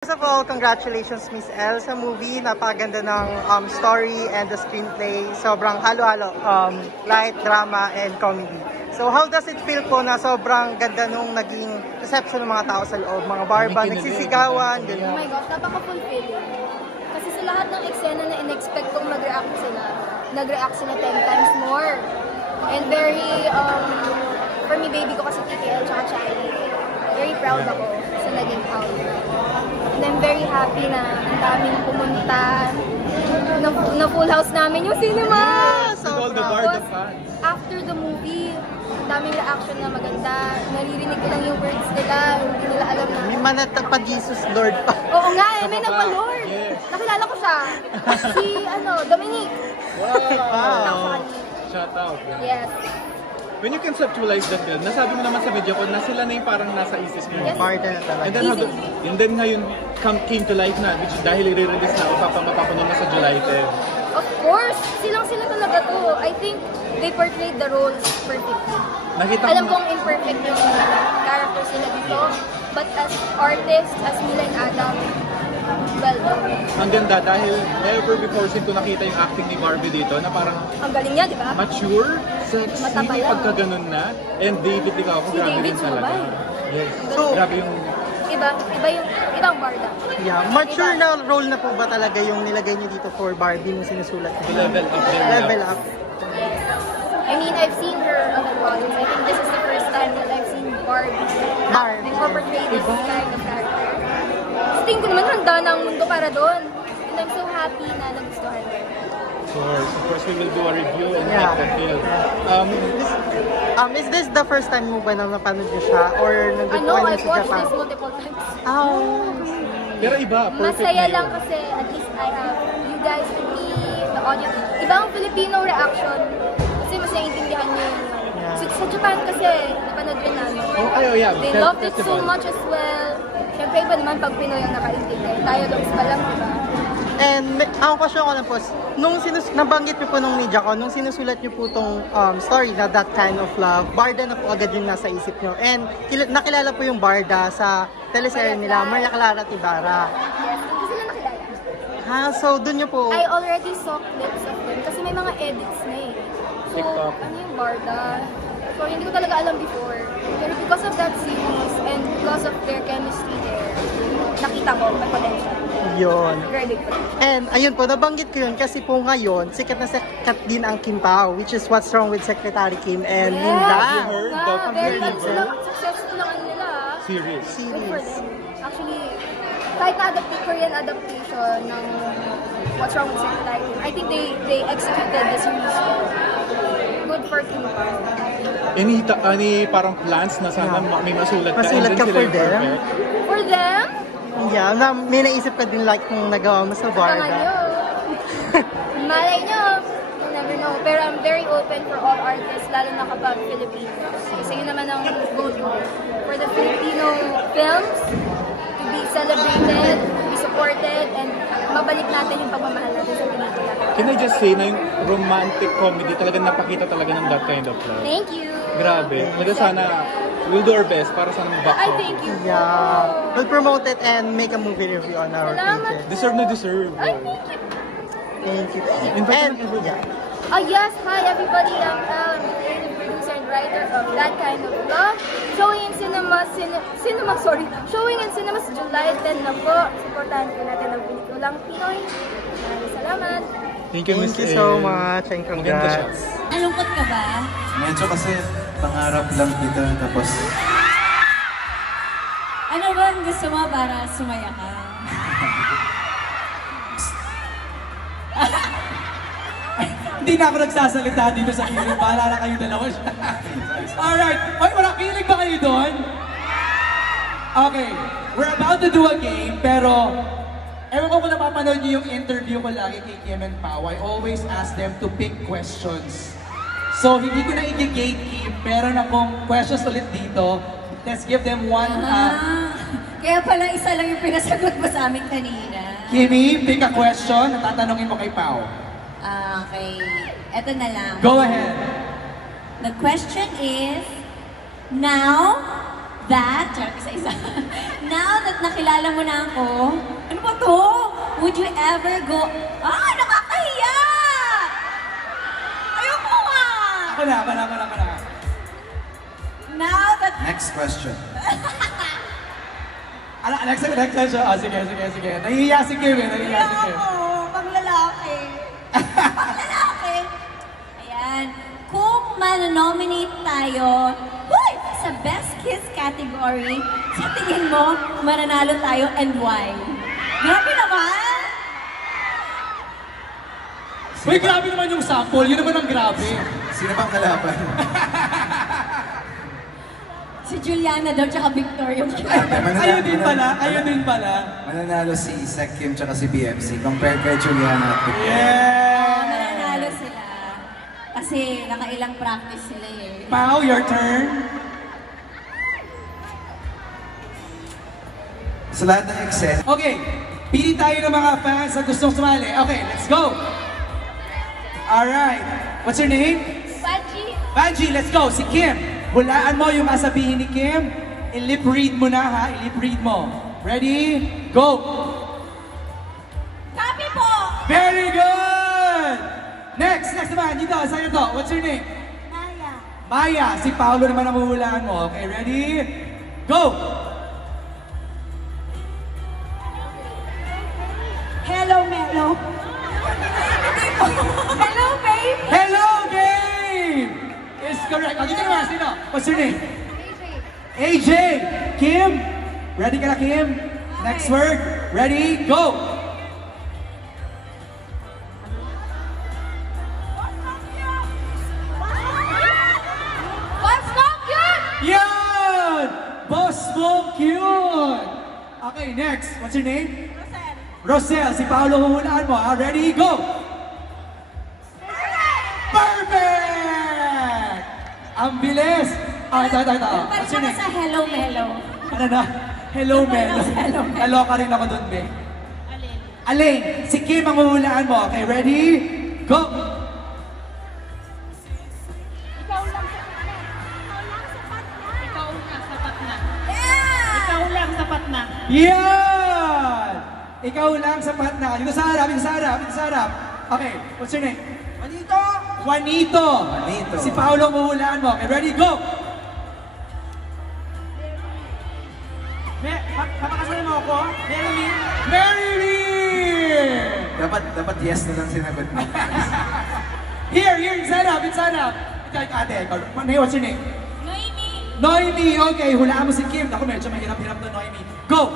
First of all, congratulations Miss Elle sa movie. Napakaganda ng story and the screenplay. Sobrang halo-halo, light, drama, and comedy. So how does it feel po na sobrang ganda nung naging reception ng mga tao sa loob? Mga barba, nagsisigawan, gano'n. Oh my gosh, napaka-fulfilling. Kasi sa lahat ng eksena na in-expect kong mag-react sila 10 times more. And very, for me, baby ko kasi TTL tsaka Charlie. Very proud ako sa naging house. And I'm very happy na ang daming pumunta. Na full house namin yung cinema! So all the Barda fans. After the movie, ang daming reaction na maganda. Naririnig ko lang yung words nila. Hindi nila alam na. may manatag pa Jesus Lord pa. Oo nga eh, may nagpa-Lord. Yes. Nakilala ko siya. Si, Dominic. Wow! Shout out. Yes. When you conceptualize the film, nasabi mo naman sa video ko na sila na yung parang nasa isip mo. Yes. Barda na talaga. And then ngayon, came to life na, which dahil i-release na, mapapanood na sa July 10. Of course, silang sila talaga to. I think they portrayed the roles perfectly. Alam kong imperfect yung characters nila dito, but as artists, as Mila and Adam, well done. Ang ganda dahil never before sin ko nakita yung acting ni Barbie dito na parang ang galing niya, di ba? mature, sexy, Matabala. pagka ganun na, and David ikaw, Si grabe David rin talaga. Sumabay. Yes. So, Grabe yung ibang Barda. Yeah, mature na role na po ba talaga yung nilagay niyo dito for Barbie nung sinusulat niyo? level up. Level up. I mean, I've seen her on the projects. I think this is the first time that I've seen Barbie portray this kind of character. So, tingin ko naman handa na ang mundo para doon. And I'm so happy na nagustuhan ko. Of course, we will do a review and Yeah. check the film. Is this the first time mo ba na napanood niyo siya? Or nandun po kayo I've sa watched Japan? this multiple times. Pero iba, perfect Masaya na lang yun. kasi at least I have you guys with me, the audience. Iba ang Filipino reaction kasi mas naiintindihan niyo yun. Yeah. So, sa Japan kasi, napanood rin namin. Yeah. They loved it so much as well. Siyempre iba naman pag Pinoy ang nakaintindi. Tayo lang pa lang, diba? And ang question ko lang po, nung nabanggit niyo po nung media ko, nung sinusulat niyo po tong story na That Kind of Love, Barda na po agad yung nasa isip niyo. And nakilala po yung Barda sa teleserye nila, Maria Clara Ibarra. Yes, hindi sila nakilala. Ha, so dun niyo po... I already saw clips of them kasi may mga edits na eh. So, TikTok. ano yung Barda? So, hindi ko talaga alam before. Pero because of that series and because of their chemistry there, nakita ko may potential. Yun. Very big potential. And ayun po, nabanggit ko yun kasi po ngayon, sikat na sikat din ang Kim Pao, which is What's Wrong with Secretary Kim and Linda. You heard nga, that very fever? successful lang ano nila. Series. Good for Series. them. Actually, kahit na Korean adaptation ng What's Wrong with Secretary Kim, I think they executed the series well. Good for Kim Pao. Any parang plans na sana may masulat ka? Masulat and then ka sila for yung them? perfect? For them, Yeah, na, may naisip ka din like nung nagawa mo sa abangan Barda. nyo. Malay nyo. You never know. Pero I'm very open for all artists, lalo na kapag Filipinos. Kasi yun naman ang go-to for the Filipino films to be celebrated, to be supported, and mabalik natin yung pagmamahal natin sa pelikula. Can I just say na yung romantic comedy talagang napakita talaga ng That Kind of Love? Thank you. Grabe. Talaga sana, we'll do our best para sana mag-back I thank you. Yeah, we'll promote it and make a movie review on our Salamat. page. Deserve na deserve. Ay, thank you. Thank you. Invite And, na everybody. yeah. Yes, hi everybody. I'm the creative producer and writer of That Kind of Love. Showing in cinemas July 10 na po. Supportahan po natin ang pelikulang Pinoy. Maraming salamat. Thank you, Miss Thank you so Elle. much and Maganda siya. congrats. Nalungkot ka ba? Medyo kasi pangarap lang dito tapos Ano ba ang gusto mo para sumaya ka? Hindi na ako nagsasalita dito sa kilig. Bahala na kayo dalawa siya. Alright. Oy, kilig ba kayo doon? Okay. We're about to do a game, pero ewan ko kung napapanood niyo yung interview ko lagi kay Kim and Pao. I always ask them to pick questions. So, hindi ko na i-gatekeep. Meron akong questions ulit dito. Let's give them one. Kaya pala isa lang yung pinasagot mo sa amin kanina. Kimi, pick a question na tatanungin mo kay Pao. Okay. Eto na lang. Go ahead. The question is, now that, isa-isa. Now that nakilala mo na ako, ano ba to? Would you ever go, nakakahiya! Ayoko nga! Ako na. Now that... Next question. Next question. Sige. Nahihiya si Kim eh. Ayoko, pag lalaki. Ayan. Kung manonominate tayo, sa Best Kiss category, sa tingin mo, mananalo tayo and why? Grabe naman! Uy, grabe naman yung sample. Yun naman ang grabe. Sino bang kalaban? Si Juliana daw, tsaka Victor yung Ayun din pala. Mananalo si Sec Kim tsaka si BMC compared kay Juliana at Victor. Yeah! Mananalo sila. Kasi nakailang practice sila eh. Pao, your turn. Sa lahat ng eksena, Okay, pili tayo ng mga fans na gustong sumali. Okay, let's go! Alright, what's your name? Banji, let's go! Si Kim, hulaan mo yung sasabihin ni Kim. I-lip read mo na ha, i-lip read mo. Ready? Go! Copy po! Very good! Next naman, dito, sa'yo to. What's your name? Maya, si Paolo naman ang huhulaan mo. Okay, ready? Go! Hello, Melo. Hello, babe. Hello, Gabe! Is correct. O, dito naman, sino? What's your name? AJ! Kim? Ready ka na, Kim? Next word. Ready? Go! What's not good? Yan! Boss Smoke yun! Okay, next. What's your name? Rosel, si Paolo huhulaan mo. Ready? Go! Perfect! Ang bilis! Ito. What's your name? Sa Hello, Melo. Ano na? Hello, Melo. Hello ka rin ako dun, be. Aling, si Kim ang huhulaan mo. Okay, ready? Go! Ikaw lang sapat na. Yan! Ikaw lang sapat na. Dito sa harap. Okay, what's your name? Juanito. Si Paolo ang huhulaan mo. Okay, ready? Go! Papakasalan mo ako? Marilyn! dapat yes na lang sinagot mo. Here, inside up. Ate, what's your name? Noemi, okay, hulaan mo si Kim. Ako medyo mahirap-hirap na Noemi. Go!